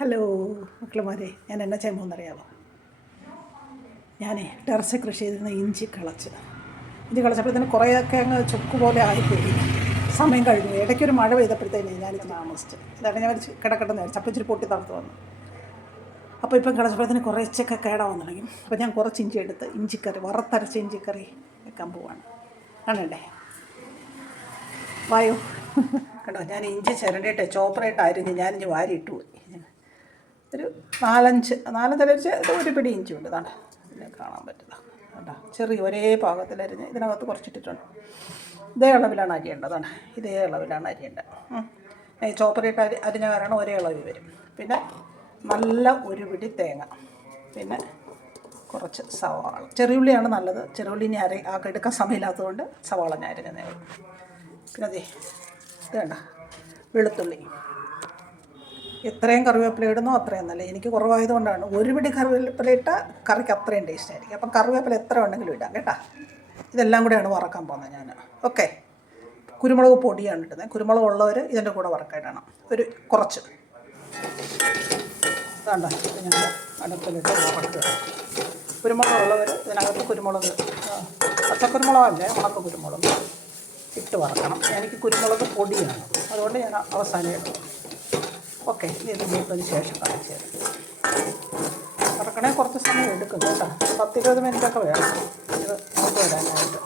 Hello മക്കളുമാരെ, ഞാൻ എന്നാ ചെയ്യാൻ പോകുന്നറിയാമോ? ഞാനേ ടെറസ് കൃഷി ചെയ്തിരുന്ന ഇഞ്ചി കളച്ചപ്പോഴത്തേന് കുറേയൊക്കെ അങ്ങ് ചുക്ക് പോലെ ആയിപ്പോയി. സമയം കഴിഞ്ഞു. ഇടയ്ക്കൊരു മഴ പെയ്തപ്പോഴത്തേന് ഞാനിത് താമസിച്ചു. ഇതാണ് ഞാൻ കിടക്കട്ടെന്ന് വിചാരിച്ചു. അപ്പോൾ ഇച്ചിരി പൊട്ടി തളർത്ത് വന്നു. അപ്പോൾ ഇപ്പം കളച്ചപ്പോഴത്തേന് കുറച്ചൊക്കെ കേടാവാൻ തുടങ്ങി. അപ്പോൾ ഞാൻ കുറച്ച് ഇഞ്ചി എടുത്ത് ഇഞ്ചിക്കറി, വറുത്തരച്ച ഇഞ്ചിക്കറി വെക്കാൻ പോവാണ്. കാണണ്ടേ? വായോ. കേട്ടോ, ഞാൻ ഇഞ്ചി ചിരണ്ടിയിട്ട് ചോപ്പറായിട്ട് അരിഞ്ഞ് ഞാനിഞ്ചി വാരിയിട്ട് പോയി. ഒരു നാലഞ്ചരച്ച് ഒരു പിടി ഇഞ്ചി ഉണ്ട്. ഇതാണ് ഇതിനെ കാണാൻ പറ്റുക. കേട്ടോ, ചെറിയ ഒരേ പാകത്തിലരിഞ്ഞ് ഇതിനകത്ത് കുറച്ചിട്ടിട്ടുണ്ട്. ഇതേ അളവിലാണ് അരിയേണ്ടതാണ്. ഇതേ അളവിലാണ് അരിയേണ്ടത്. ചോപ്പറിട്ട് അരിഞ്ഞ കാരണം ഒരേ അളവിൽ വരും. പിന്നെ നല്ല ഒരു പിടി തേങ്ങ, പിന്നെ കുറച്ച് സവാള. ചെറിയുള്ളിയാണ് നല്ലത്. ചെറിയുള്ളി ഇനി എടുക്കാൻ സമയമില്ലാത്തതുകൊണ്ട് സവാള ഞാൻ അരിഞ്ഞതേ ഉള്ളൂ. പിന്നെ ഇത് വേണ്ട വെളുത്തുള്ളി. എത്രയും കറിവേപ്പില ഇടുന്നോ അത്രയും നല്ല. എനിക്ക് കുറവായതുകൊണ്ടാണ്. ഒരു പിടി കറിവേപ്പില ഇട്ടാൽ കറിക്ക് അത്രയും ടേസ്റ്റ് ആയിരിക്കും. അപ്പം കറിവേപ്പില എത്ര ഉണ്ടെങ്കിലും ഇടാം കേട്ടോ. ഇതെല്ലാം കൂടെയാണ് വറക്കാൻ പോകുന്നത് ഞാൻ. ഓക്കെ. കുരുമുളക് പൊടിയാണ് ഇടുന്നത്. കുരുമുളക് ഉള്ളവർ ഇതിൻ്റെ കൂടെ വറക്കായിടണം. ഒരു കുറച്ച് വേണ്ട. ഞാൻ അടുപ്പിലിട്ട് വറുക്കുക. കുരുമുളക് ഉള്ളവർ ഇതിനകത്ത് കുരുമുളക്, പച്ചക്കുരുമുളകല്ലേ, ഉണക്ക കുരുമുളക് ഇട്ട് വറക്കണം. എനിക്ക് കുരുമുളക് പൊടിയാണ്, അതുകൊണ്ട് ഞാൻ അവസാനം ഇടും. ഓക്കെ. ഇത് മൂത്തതിന് ശേഷം കാണിച്ചു തരാം. വറക്കണേ കുറച്ച് സമയം എടുക്കും കേട്ടോ. 10-20 മിനിറ്റൊക്കെ വേണം ഇത് മൂത്ത് വരാനായിട്ട്.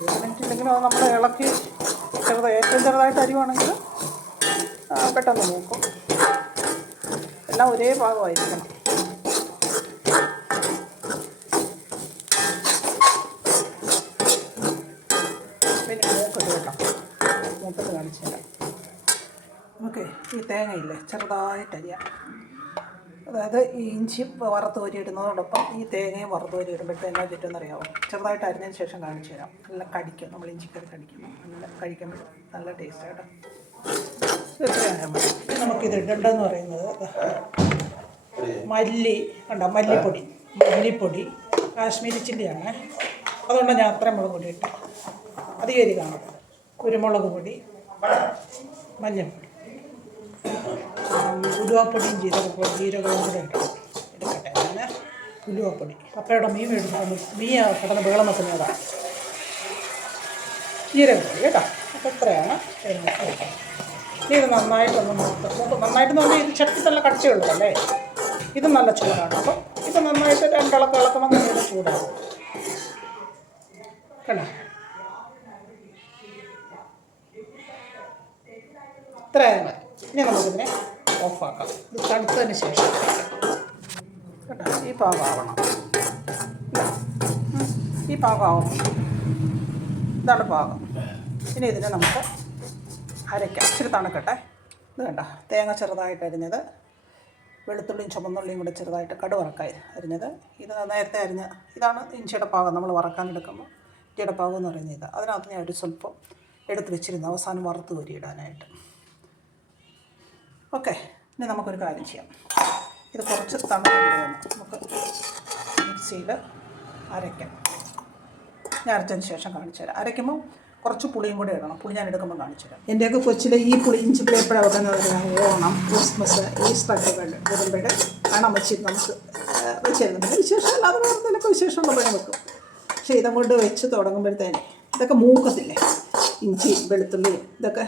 20 മിനിറ്റ് ഇല്ലെങ്കിലും അത് നമ്മൾ ഇളക്കി ഏറ്റവും ചെറുതായിട്ട് അരിവാണെങ്കിൽ പെട്ടെന്ന് മൂക്കും. എല്ലാം ഒരേ ഭാഗമായിരിക്കണം. പിന്നെ മൂക്കിട്ട് കേട്ടോ, മൂക്കിട്ട് കാണിച്ചു തരാം. ഓക്കെ. ഈ തേങ്ങയില്ലേ ചെറുതായിട്ട് അരിയാം. അതായത് ഈ ഇഞ്ചി വറുത്ത് കോരി ഇടുന്നതോടൊപ്പം ഈ തേങ്ങയും വറുത്ത് കോരി ഇടുമ്പോഴത്തേക്ക് എന്നാ ചുറ്റുമെന്നറിയാമോ? ചെറുതായിട്ട് അരിഞ്ഞതിന് ശേഷം കാണിച്ചു തരാം. നല്ല കടിക്കും. നമ്മൾ ഇഞ്ചിക്കറി കടിക്കണം. നല്ല കഴിക്കുമ്പോൾ നല്ല ടേസ്റ്റ് കേട്ടോ. എത്രയാണ് നമുക്കിത് ഇടേണ്ടതെന്ന് പറയുന്നത്, മല്ലി കണ്ടോ, മല്ലിപ്പൊടി കാശ്മീരി ചില്ലിയാണ്. അതുകൊണ്ട് ഞാൻ അത്രയും മുളക് പൊടി ഇട്ട് അധികം എരി കാണും. കുരുമുളക് പൊടി, മഞ്ഞൾപ്പൊടി, ഉലുവാപ്പൊടിയും ജീരകവും കൂടെ എടുക്കട്ടെ. അങ്ങനെ ഉലുവാപ്പൊടി. പപ്പയുടെ മീൻ മേടിച്ചു, കിടന്ന് ബേളം വെക്കുന്നതാണ്. ജീരകപ്പൊടി കേട്ടോ. അപ്പോൾ ഇത്രയാണ് കേട്ടോ. ഇനി ഇത് നന്നായിട്ടൊന്ന് നന്നായിട്ടെന്ന് പറഞ്ഞാൽ ഇത് ചട്ടി നല്ല കട്ടിയുള്ളതല്ലേ. ഇത് നല്ല ചൂടാണ്. അപ്പം ഇത് നന്നായിട്ട് ഇളക്കുമ്പോൾ നല്ല ചൂടാകും കേട്ടോ. ഇത്രയും മതി. ഇനി നമുക്കിതിനെ ഓഫാക്കാം. ഇത് തണുത്തതിന് ശേഷം കേട്ടോ. ഈ പാകമാവണം. ഈ പാകമാവണം. ഇതാണ് പാകം. ഇനി ഇതിനെ നമുക്ക് അരയ്ക്കാം. ഇച്ചിരി തണുക്കട്ടെ. ഇത് കണ്ട തേങ്ങ ചെറുതായിട്ട് അരിഞ്ഞത്, വെളുത്തുള്ളിയും ചുമന്നുള്ളിയും കൂടെ ചെറുതായിട്ട് കടുവറക്കായി അരിഞ്ഞത്. ഇത് നേരത്തെ അരിഞ്ഞ ഇതാണ് ഇഞ്ചിയുടെ പാകം. നമ്മൾ വറക്കാനെടുക്കുമ്പോൾ ഇഞ്ചിയുടെ പാകം എന്ന് പറയുന്നത് ഇത്. അതിനകത്ത് ഞാൻ ഒരു സ്വല്പം എടുത്ത് വെച്ചിരുന്നു അവസാനം വറുത്ത് കോരിയിടാനായിട്ട്. ഓക്കെ. ഇനി നമുക്കൊരു കാര്യം ചെയ്യാം. ഇത് കുറച്ച് തണുപ്പ് നമുക്ക് മിക്സിയിൽ അരയ്ക്കാം. ഞാൻ അരച്ചതിന് ശേഷം കാണിച്ചു തരാം. അരയ്ക്കുമ്പോൾ കുറച്ച് പുളിയും കൂടെ ഇടണം. പുളി ഞാൻ എടുക്കുമ്പോൾ കാണിച്ചു തരാം. എൻ്റെയൊക്കെ കൊച്ചിലെ ഈ പുളി ഇഞ്ചി പുളി എപ്പോഴാണ് വെക്കുന്നത്? ഓണം, ക്രിസ്മസ്, ഈസ്റ്ററൊക്കെ വരുമ്പോൾ ആണ് അമ്മച്ചി നമുക്ക് വെച്ചിരുന്നത്. പിന്നെ വിശേഷം അല്ലാതെ വേറെ എന്തെങ്കിലുമൊക്കെ വിശേഷമുള്ളപ്പോഴും വെക്കും. പക്ഷേ ഇതങ്ങോട്ട് വെച്ച് തുടങ്ങുമ്പോഴത്തേന് ഇതൊക്കെ മൂക്കത്തില്ലേ, ഇഞ്ചി വെളുത്തുള്ളി ഇതൊക്കെ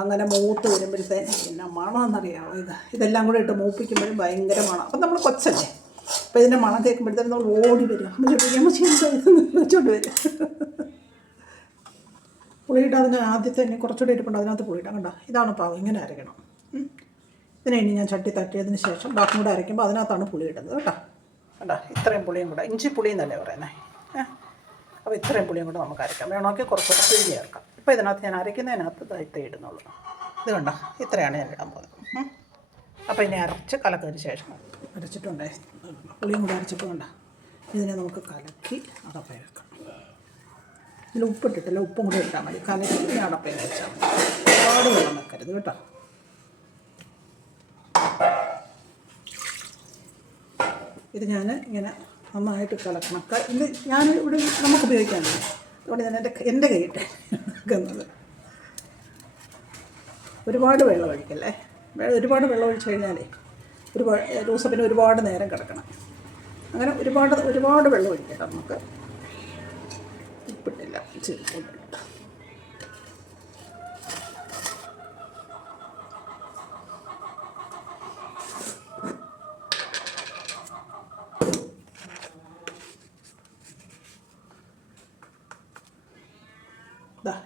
അങ്ങനെ മൂത്ത് വരുമ്പോഴത്തേന് പിന്നെ മണമെന്നറിയാമോ? ഇതെല്ലാം കൂടെ ഇട്ട് മൂപ്പിക്കുമ്പോഴും ഭയങ്കര മണം. അപ്പം നമ്മൾ കൊച്ചല്ലേ, അപ്പോൾ ഇതിൻ്റെ മണം കേൾക്കുമ്പോഴത്തേനും നമ്മൾ ഓടി വരും. അമ്മച്ചി വെച്ചോണ്ട് വരും. പുളിയിട്ടാൽ അതിന് ആദ്യത്തെ തന്നെ കുറച്ചുകൂടി ഇരിപ്പുണ്ട്. അതിനകത്ത് പുളിയിട്ടാൽ കണ്ടോ. ഇതാണ് പാവം. ഇങ്ങനെ അരയ്ക്കണം. ഇതിനെ ഇനി ഞാൻ ചട്ടി തട്ടിയതിന് ശേഷം ബാക്കി കൂടെ അരയ്ക്കുമ്പോൾ അതിനകത്താണ് പുളി ഇടുന്നത് കേട്ടോ. കണ്ടോ, ഇത്രയും പുളിയും കൂടെ, ഇഞ്ചി പുളി എന്നല്ലേ പറയുന്നത്. അപ്പോൾ ഇത്രയും പുളിയും കൂടെ നമുക്ക് അരയ്ക്കാം. വേണമെങ്കിൽ കുറച്ചുകൂടെ പിഴി ചേർക്കാം. ഇപ്പോൾ ഇതിനകത്ത് ഞാൻ അരയ്ക്കുന്നതിനകത്ത് ഇതേ ഇടുന്നുള്ളൂ. ഇത് കണ്ടോ, ഇത്രയാണ് ഞാൻ ഇടാൻ പോകുന്നത്. അപ്പോൾ ഇനി അരച്ച് കലക്കതിന് ശേഷം അരച്ചിട്ടുണ്ടേ, പുളിയും കൂടെ അരച്ചിട്ട് കണ്ടോ. ഇതിനെ നമുക്ക് കലക്കി അടപ്പയിൽ വെക്കാം. ഇതിൽ ഉപ്പിട്ടിട്ടില്ല, ഉപ്പും കൂടെ ഇട്ടാൽ മതി. കലക്കി അടപ്പയിൽ വെച്ചാൽ മതി. ഒരുപാട് വെള്ളം വെക്കരുത് കേട്ടോ. ഇത് ഞാൻ ഇങ്ങനെ നന്നായിട്ട് കലക്കണം. ഇത് ഞാൻ ഇവിടെ നമുക്ക് ഉപയോഗിക്കാനില്ല, അതുകൊണ്ട് ഞാൻ എൻ്റെ കൈയിട്ട് വെക്കുന്നത്. ഒരുപാട് വെള്ളം ഒഴിക്കല്ലേ. ഒരുപാട് വെള്ളം ഒഴിച്ച് കഴിഞ്ഞാലേ റോസപ്പിന് ഒരുപാട് നേരം കിടക്കണം. അങ്ങനെ ഒരുപാട് വെള്ളം ഒഴിക്കട്ടെ. നമുക്ക് ഉപ്പിട്ടില്ല, ചെറുപ്പം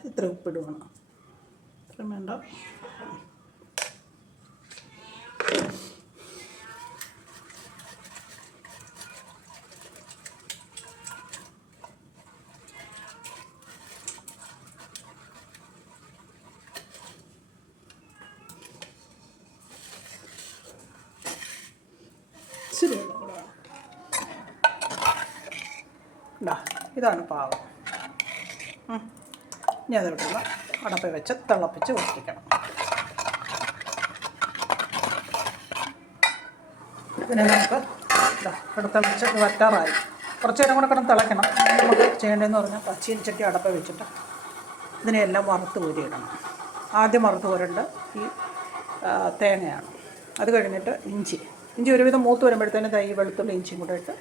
ഇത്ര ഉപ്പിടുകയാണ്. ഇത്രയും വേണ്ട. ശരി, ഇതാണ് പാകം. ഇനി അത് വിടുന്ന അടപ്പ് വെച്ച് തിളപ്പിച്ച് വറ്റിക്കണം. പിന്നെ നമുക്ക് തിളച്ച് വറ്റാറായി. കുറച്ച് നേരം കൂടെ കിടന്ന് തിളയ്ക്കണം. നമുക്ക് ചെയ്യേണ്ടതെന്ന് പറഞ്ഞാൽ ചീനിച്ചട്ടി അടപ്പ് വെച്ചിട്ട് ഇതിനെല്ലാം വറുത്ത് കോരിയിടണം. ആദ്യം വറുത്ത് കോരേണ്ട ഈ തേങ്ങയാണ്. അത് കഴിഞ്ഞിട്ട് ഇഞ്ചി ഒരുവിധം മൂത്ത് വരുമ്പോഴത്തേനും ഈ വെളുത്തുള്ളി ഇഞ്ചിയും കൂടെ ഇട്ട്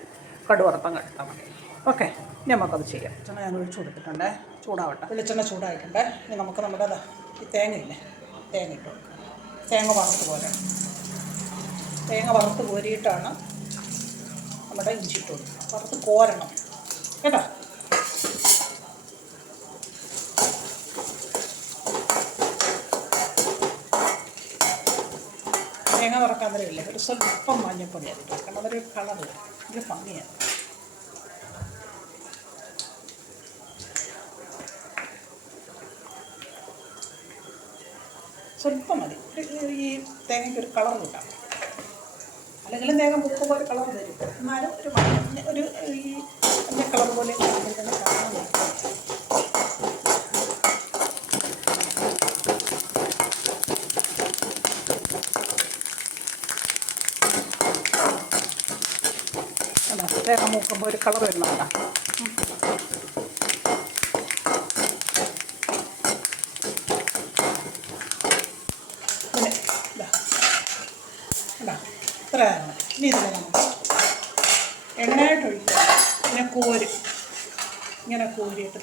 കടുവറുത്തം എടുത്താൽ മതി. ഓക്കെ, ഇനി നമുക്കത് ചെയ്യാം. വെളിച്ചെണ്ണ ഞാൻ ഒഴിച്ചു കൊടുത്തിട്ടുണ്ട്, ചൂടാവട്ടെ. വെളിച്ചെണ്ണ ചൂടായിട്ടുണ്ട്. ഇനി നമുക്ക് നമ്മുടെ ഈ തേങ്ങയില്ലേ, തേങ്ങ ഇട്ട് കൊടുക്കാം. തേങ്ങ വറുത്ത് കോരിയിട്ടാണ് നമ്മുടെ ഇഞ്ചി ഇട്ട് കൊടുക്കുക. വറുത്ത് കോരണം കേട്ടോ. തേങ്ങ വറക്കാൻ തരമില്ലേ, ഒരു സ്വല്പം മഞ്ഞപ്പൊടി അത് കൊടുക്കണം. അതൊരു കളർ വരും, ഒരു ഭംഗിയാണ്. സ്വല്പം മതി, ഈ തേങ്ങയ്ക്ക് ഒരു കളർ കിട്ടാം. അല്ലെങ്കിലും തേങ്ങ മുപ്പ് പോലെ കളർ തരും. എന്നാലും ഒരു ഈ മഞ്ഞ കളർ പോലെ തന്നെ കാണാൻ പറ്റും. തേങ്ങ മൂക്കുമ്പോൾ ഒരു കളർ വരുന്നുണ്ടോ. ഇത്രയാണ്. ഇനി ഇതിൽ നമുക്ക് എണ്ണയായിട്ട് ഒഴിക്കുക. പിന്നെ ഇങ്ങനെ കോരിയിട്ട്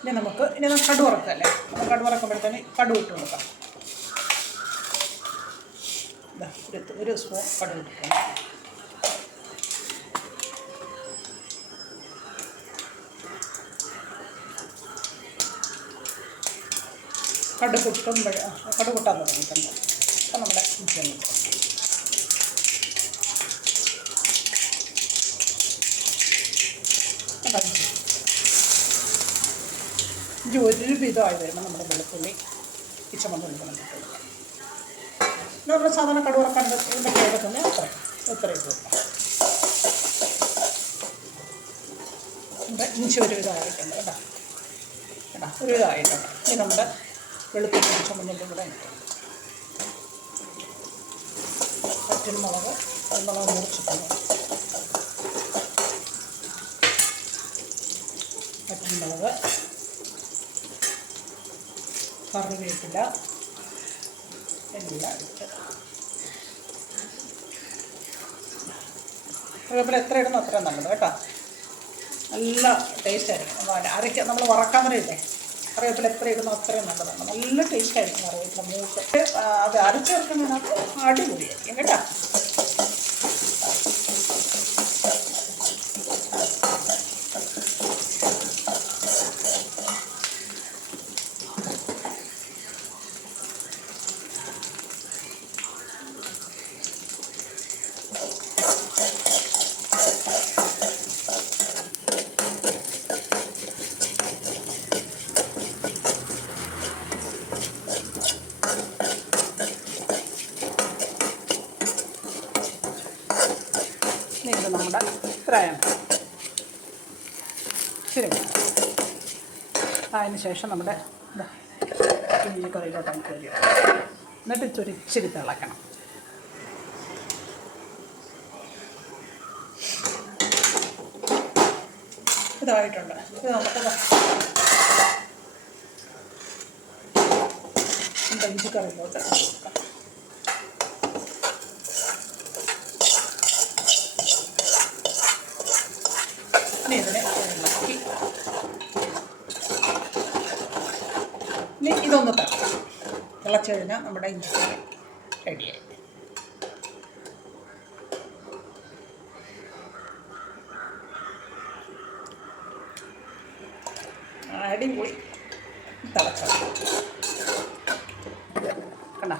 ഇനി നമുക്ക് കടു വറക്കല്ലേ. നമുക്ക് കടു വറക്കുമ്പോഴത്തേന് കടു ഇട്ട് കൊടുക്കാം. ഒരു സ്പൂൺ കടു ഇട്ടിട്ടുണ്ട്. കടു പൊട്ടാൻ തുടങ്ങിയിട്ടുണ്ട്. അപ്പം നമ്മുടെ ഇഞ്ചി ഒരു വിധമായി വരുമ്പോൾ നമ്മുടെ വെളുത്തുള്ളി ചുമന്ന് കൊടുക്കണം. നമ്മൾ സാധാരണ കടു വറക്കാൻ ഇതിൻ്റെ കേൾക്കുന്നത് എത്ര ഇട്ട് കൊടുക്കാം. നമ്മുടെ ഇഞ്ചി ഒരു വിധമായിട്ടുണ്ട് കേട്ടോ. ഒരു വിധമായിട്ടുണ്ട്. ഇനി നമ്മുടെ വെളുത്തുള്ളി ചുമന്നിൻ്റെ കൂടെ മുളക് മുറിച്ചിട്ടുണ്ട്. പച്ചമുളക്, കറിവേപ്പില എല്ലാം ഇട്ട്. കറിവേപ്പില എത്ര ഇടുന്നു അത്രയും നല്ലത് കേട്ടോ. നല്ല ടേസ്റ്റ് ആയിരിക്കും. നമ്മൾ വറക്കാൻ വരയില്ലേ, കറിവേപ്പില എത്ര ഇടുന്നു അത്രയും നല്ലതാണ്. നല്ല ടേസ്റ്റ് ആയിരിക്കും കറിവേപ്പില മൂത്ത്. അത് അരച്ച് ചേർക്കുന്നതിനകത്ത് അടിപൊളിയായിരിക്കും കേട്ടോ. ഇത് നമ്മുടെ ഇത്രയാണ്. ശരി, അതിന് ശേഷം നമ്മുടെ ഇഞ്ചിക്കറിയിലോട്ട് കയറി എന്നിട്ട് ഇച്ചിരി തിളയ്ക്കണം. ഇതായിട്ടുണ്ട്. ഇത് നമുക്ക് ഇഞ്ചിക്കറിയിലോട്ട് കൊടുക്കാം. ഇനി ഇതിനെ ഇളക്കി ഇനി ഇതൊന്ന് തിളക്കാം. തിളച്ച് കഴിഞ്ഞാൽ നമ്മുടെ ഇഞ്ചിക്കറി റെഡിയായി. അടിപൊളി തിളച്ചത് കണ്ട.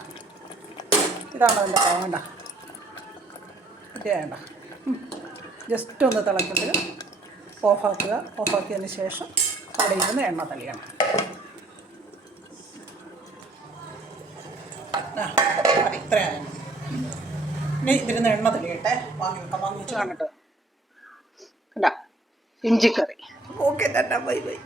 ഇതാണ് അതിൻ്റെ വേണ്ട വേണ്ട. ജസ്റ്റ് ഒന്ന് തിളയ്ക്കുമ്പോൾ ഓഫാക്കുക. ഓഫാക്കിയതിന് ശേഷം അവിടെ ഇരുന്ന് എണ്ണ തളിയണം. ഇത്രയാണ്. ഇനി ഇതിരുന്ന് എണ്ണ തളിയട്ടെ. വാങ്ങിച്ച് കണ്ടിട്ട് കണ്ട ഇഞ്ചിക്കറി. Okay tata bye by.